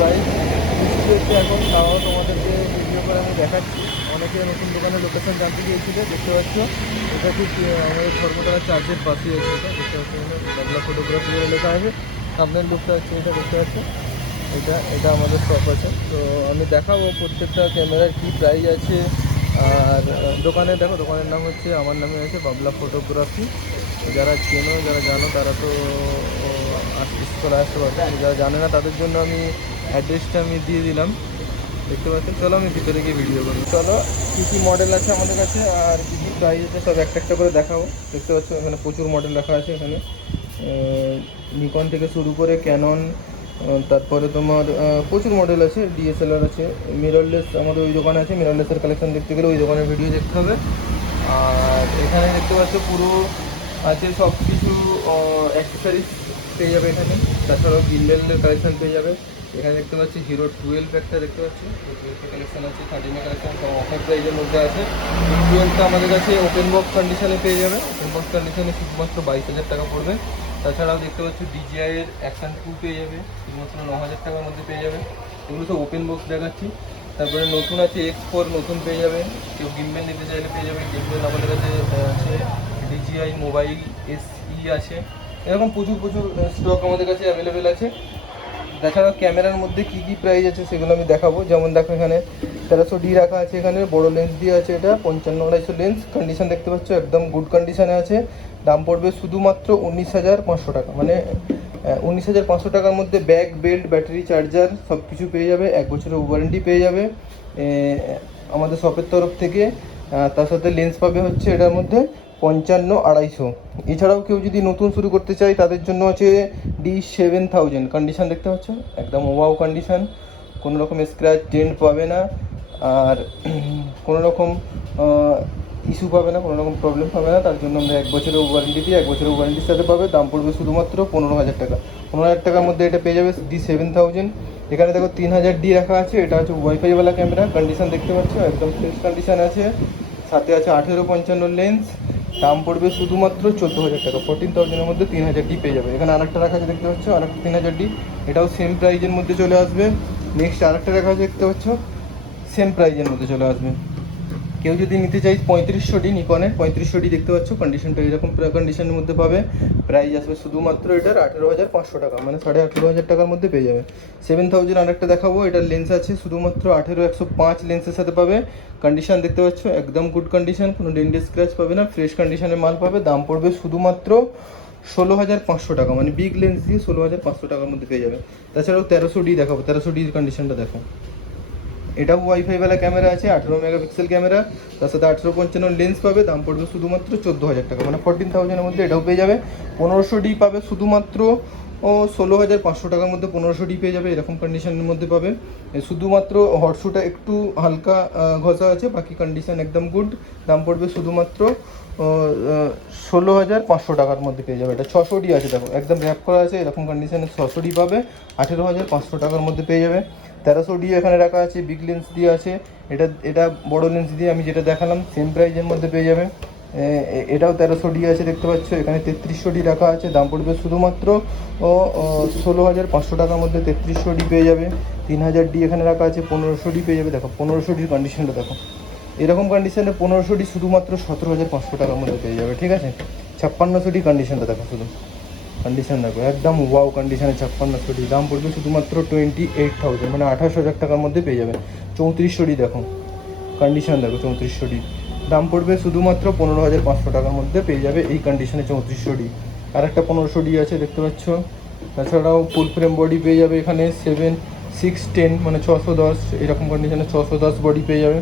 Guys, বৃষ্টি হচ্ছে এখন, তাও তোমাদেরকে ভিডিও করে আমি দেখাচ্ছি। অনেকে নতুন দোকানের লোকেশন জানতে গিয়েছিল, দেখতে পাচ্ছ এটা ঠিক আমাদের ধর্মতলা চার্চের পাশেই আছে। এটা দেখতে পাচ্ছ, এখানে বাংলা ফটোগ্রাফি লেখা আছে, সামনের লুকটা হচ্ছে এটা দেখতে পাচ্ছ। এটা এটা আমাদের শপ আছে। তো আমি দেখাবো প্রত্যেকটা ক্যামেরার কী প্রাইস আছে। আর দোকানে দেখো, দোকানের নাম হচ্ছে আমার নামে আছে বাবলা ফটোগ্রাফি। যারা চেনো, যারা জানো তারা তো চলে আসতে পারবে। যারা জানে না তাদের জন্য আমি অ্যাড্রেসটা আমি দিয়ে দিলাম, দেখতে পাচ্ছেন। চলো আমি ভিতরে গিয়ে ভিডিও করি। চলো, কী কী মডেল আছে আমাদের কাছে আর কী কী প্রাইস আছে সব একটা একটা করে দেখাবো। দেখতে পাচ্ছ এখানে প্রচুর মডেল রাখা আছে। এখানে নিকন থেকে শুরু করে ক্যানন, তারপরে তোমার প্রচুর মডেল আছে, ডিএসএলআর আছে, মিররলেস আমাদের ওই দোকানে আছে। মিররলেসের কালেকশন দেখতে গেলে ওই দোকানের ভিডিও দেখতে হবে। আর এখানে দেখতে পাচ্ছ পুরো আছে সব কিছু অ্যাক্সেসরিজ পেয়ে যাবে এখানে। তাছাড়াও গিম্বেলের কালেকশান পেয়ে যাবে। এখানে দেখতে পাচ্ছি হিরো 12 একটা দেখতে পাচ্ছি, 12 কালেকশান আছে, 13 কালেকশান সব অফার প্রাইজের মধ্যে আছে। 12টা আমাদের কাছে ওপেন বক্স কন্ডিশনে পেয়ে যাবে। ওপেন বক্স কন্ডিশনে শুধুমাত্র 22,000 টাকা পড়বে। তাছাড়াও দেখতে পাচ্ছি ডিজিআইয়ের অ্যাকশান 2 পেয়ে যাবে, শুধুমাত্র 9,000 টাকার মধ্যে পেয়ে যাবে। এগুলো সব ওপেন বক্স দেখাচ্ছি। তারপরে নতুন আছে X4 নতুন পেয়ে যাবে, কেউ গিম্বেল নিতে চাইলে পেয়ে যাবে। গিম্বেল আমাদের কাছে আছে, ডিজিআই মোবাইল SE আছে, এরকম প্রচুর প্রচুর স্টক আমাদের কাছে অ্যাভেলেবেল আছে। তাছাড়া ক্যামেরার মধ্যে কী কী প্রাইস আছে সেগুলো আমি দেখাবো। যেমন দেখো এখানে 1300D রাখা আছে, এখানে বড় লেন্স দিয়ে আছে, এটা 55-250 লেন্স। কন্ডিশন দেখতে পাচ্ছ একদম গুড কন্ডিশনে আছে। দাম পড়বে শুধুমাত্র 19,500 টাকা, মানে 19,500 টাকার মধ্যে ব্যাগ, বেল্ট, ব্যাটারি, চার্জার সব কিছু পেয়ে যাবে। 1 বছরের ওয়ারেন্টি পেয়ে যাবে আমাদের শপের তরফ থেকে। তার সাথে লেন্স পাবে হচ্ছে এটার মধ্যে 55-250। এছাড়াও কেউ যদি নতুন শুরু করতে চায় তাদের জন্য আছে D7000। কন্ডিশন দেখতে পাচ্ছ একদম ওয়াও কন্ডিশন, কোনো রকম স্ক্র্যাচ ডেন্ট পাবে না, আর কোনো রকম ইস্যু পাবে না, কোনো রকম প্রবলেম পাবে না। তার জন্য আমরা 1 বছরের ওয়ারেন্টি দিই, 1 বছরের ওয়ারেন্টির সাথে পাবে। দাম পড়বে শুধুমাত্র 15,000 টাকা। 15,000 টাকার মধ্যে এটা পেয়ে যাবে D7000। এখানে দেখো 3000D রাখা আছে, এটা হচ্ছে ওয়াইফাইওয়ালা ক্যামেরা। কন্ডিশন দেখতে পাচ্ছ একদম ফ্রেশ কন্ডিশন আছে। সাথে আছে 18-55 লেন্স। দাম পড়বে শুধুমাত্র 14,000 টাকা। 14,000-এর মধ্যে 3000D পেয়ে যাবে। এখানে আরেকটা রাখা আছে দেখতে পাচ্ছ, আরেকটা 3000D, এটাও সেম প্রাইজের মধ্যে চলে আসবে। নেক্সট আরেকটা রাখা আছে দেখতে পাচ্ছ, সেম প্রাইজের মধ্যে চলে আসবে। কেউ যদি নিতে চাই 3500D, নিকনের 3500D দেখতে পাচ্ছ, কন্ডিশনটা এরকম কন্ডিশনের মধ্যে পাবে। প্রাইস আসবে শুধুমাত্র এটার 18,500 টাকা, মানে 18,500 টাকার মধ্যে পেয়ে যাবে। 7000 আরেকটা দেখাবো, এটার লেন্স আছে শুধুমাত্র 18-105 লেন্সের সাথে পাবে। কন্ডিশন দেখতে পাচ্ছ একদম গুড কন্ডিশন, কোনো ডেন্ট স্ক্র্যাচ পাবে না, ফ্রেশ কন্ডিশনের মাল পাবে। দাম পড়বে শুধুমাত্র 16,500 টাকা, মানে বিগ লেন্স দিয়ে 16,500 টাকার মধ্যে পেয়ে যাবে। তাছাড়াও 1300D দেখাবো, 1300Dর কন্ডিশনটা দেখো। এটাও ওয়াইফাইওয়ালা ক্যামেরা আছে, 18 মেগাপিক্সেল ক্যামেরা, তার সাথে 18-55 লেন্স পাবে। দাম পড়বে শুধুমাত্র 14,000 টাকা, মানে 14,000-এর মধ্যে এটাও পেয়ে যাবে। 1500D পাবে শুধুমাত্র 16,500 টাকার মধ্যে 1500D পেয়ে যাবে, এরকম কন্ডিশনের মধ্যে পাবে। শুধুমাত্র হটশুটা একটু হালকা ঘষা আছে, বাকি কন্ডিশন একদম গুড। দাম পড়বে শুধুমাত্র 16,500 টাকার মধ্যে পেয়ে যাবে। এটা 600D আছে, দেখো একদম র্যাপ করা আছে, এরকম কন্ডিশনে 600D পাবে, 18,500 টাকার মধ্যে পেয়ে যাবে। 1300D এখানে রাখা আছে, বিগ লেন্স দিয়ে আছে। এটা এটা বড় লেন্স দিয়ে আমি যেটা দেখালাম সেম প্রাইজের মধ্যে পেয়ে যাবে। এটাও 1300D আছে দেখতে পাচ্ছ। এখানে 3300D রাখা আছে, দাম পড়বে শুধুমাত্র 16,500 টাকার মধ্যে 3300D পেয়ে যাবে। 3000D এখানে রাখা আছে, 1500D পেয়ে যাবে। দেখো 1500Dর কন্ডিশনটা দেখো, এরকম কন্ডিশনে 1500D শুধুমাত্র 17,500 টাকার মধ্যে পেয়ে যাবে, ঠিক আছে। 5600D কন্ডিশনটা দেখো, শুধু কন্ডিশন দেখো একদম ওয়াও কন্ডিশনে 5600D। দাম পড়বে শুধুমাত্র 28,000, মানে 28,000 টাকার মধ্যে পেয়ে যাবে। 3400D দেখো, কন্ডিশন দেখো 3400D। দাম পড়বে শুধুমাত্র 15,500 টাকার মধ্যে পেয়ে যাবে এই কন্ডিশনে 3400D। আর একটা 1500D আছে দেখতে পাচ্ছ। তাছাড়াও ফুল ফ্রেম বডি পেয়ে যাবে এখানে 7/6/10, মানে 610, এরকম কন্ডিশনে 610 বডি পেয়ে যাবে।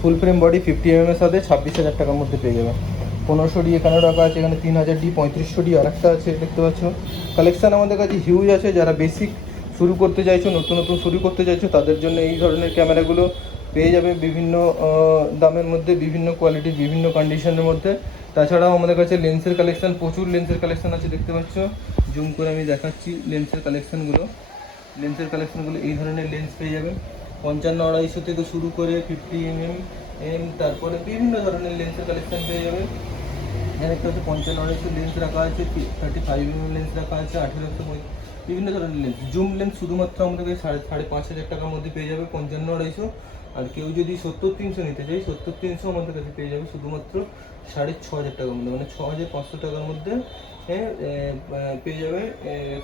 ফুল ফ্রেম বডি 50mm এর সাথে 26,000 টাকার মধ্যে পেয়ে যাবে। 1500D এখানে রাখা আছে, এখানে 3000D, 3500D আরেকটা আছে দেখতে পাচ্ছ। কালেকশান আমাদের কাছে হিউজ আছে। যারা বেসিক শুরু করতে চাইছো, নতুন নতুন শুরু করতে চাইছো, তাদের জন্য এই ধরনের ক্যামেরাগুলো পেয়ে যাবে বিভিন্ন দামের মধ্যে, বিভিন্ন কোয়ালিটির, বিভিন্ন কন্ডিশনের মধ্যে। তাছাড়াও আমাদের কাছে লেন্সের কালেকশান, প্রচুর লেন্সের কালেকশান আছে দেখতে পাচ্ছ। জুম করে আমি দেখাচ্ছি লেন্সের কালেকশানগুলো। এই ধরনের লেন্স পেয়ে যাবে 55-250 থেকে শুরু করে 50mm, তারপরে বিভিন্ন ধরনের লেন্সের কালেকশান পেয়ে যাবে। এখানে একটা হচ্ছে 55-250 লেন্স রাখা আছে, 35mm লেন্স রাখা আছে, 1800 বিভিন্ন ধরনের লেন্স। জুম লেন্স শুধুমাত্র আমাদের কাছে 5,500 টাকার মধ্যে পেয়ে যাবে 55-250। আর কেউ যদি 70-300 নিতে চাই, 70-300 আমাদের কাছে পেয়ে যাবে শুধুমাত্র 6,500 টাকার মধ্যে, মানে 6,500 টাকার মধ্যে পেয়ে যাবে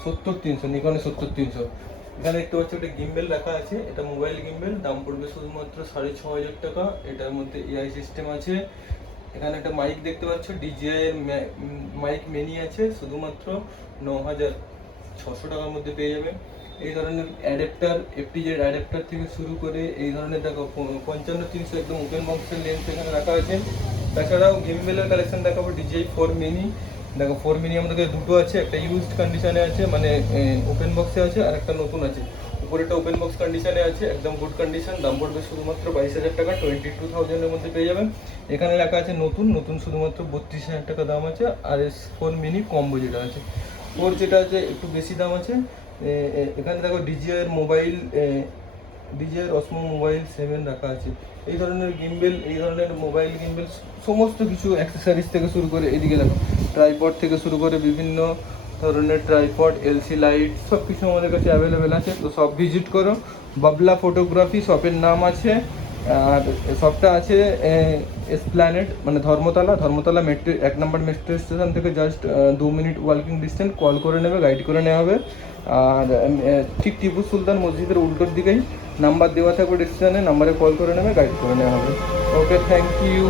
70-300, নিকনে 70-300। এখানে দেখতে পাচ্ছি একটা গিম্বেল রাখা আছে, এটা মোবাইল গিম্বেল, দাম পড়বে শুধুমাত্র 6,500 টাকা। এটার মধ্যে এআই সিস্টেম আছে। এখানে একটা মাইক দেখতে পাচ্ছ, ডিজিআই এর মাইক মিনি আছে, শুধুমাত্র 9,600 টাকার মধ্যে পেয়ে যাবে। এই ধরনের অ্যাডাপ্টার, এফটিজেড অ্যাডাপ্টার থেকে শুরু করে এই ধরনের দেখো 55-300 একদম ওপেন বক্সের লেন্স এখানে রাখা আছে। তাছাড়াও গিম্বেলের কালেকশন দেখাবো, ডিজিআই 4 মিনি। দেখো 4 মিনি আমাদের কাছে দুটো আছে, একটা ইউজড কন্ডিশনে আছে মানে ওপেন বক্সে আছে, আর একটা নতুন আছে। উপরেটা ওপেন বক্স কন্ডিশনে আছে, একদম গুড কন্ডিশন, দাম পড়বে শুধুমাত্র 22,000 টাকা, 22,000 এর মধ্যে পেয়ে যাবেন। এখানে লেখা আছে নতুন, নতুন শুধুমাত্র 32,000 টাকা দাম আছে। আর S4 মিনি কম্বো যেটা আছে, 4 যেটা আছে একটু বেশি দাম আছে। এখানে দেখো ডিজিআই এর মোবাইল, ডিজিআই অসমো মোবাইল 7 রাখা আছে। এই ধরনের গিম্বেল, এই ধরনের মোবাইল গিম্বেল সমস্ত কিছু অ্যাক্সেসরিজ থেকে শুরু করে, এদিকে দেখো ট্রাইপড থেকে শুরু করে বিভিন্ন ধরনের ট্রাইপড, এলসি লাইট সব কিছু আমাদের কাছে অ্যাভেলেবেল আছে। তো সব ভিজিট করো। বাবলা ফটোগ্রাফি শপের নাম আছে। আর শপটা আছে এসপ্ল্যানেড মানে ধর্মতলা মেট্রো 1 নম্বর মেট্রো স্টেশন থেকে just 2 minute walking distance. Call করে নেবে, গাইড করে নেওয়া হবে। আর ঠিক টিপু সুলতান মসজিদের উল্টোর দিকেই, নাম্বার দেওয়া থাকবে ডিসক্রিপশনে, নাম্বারে কল করে নেবে, গাইড করে নেওয়া হবে। ওকে, থ্যাংক ইউ।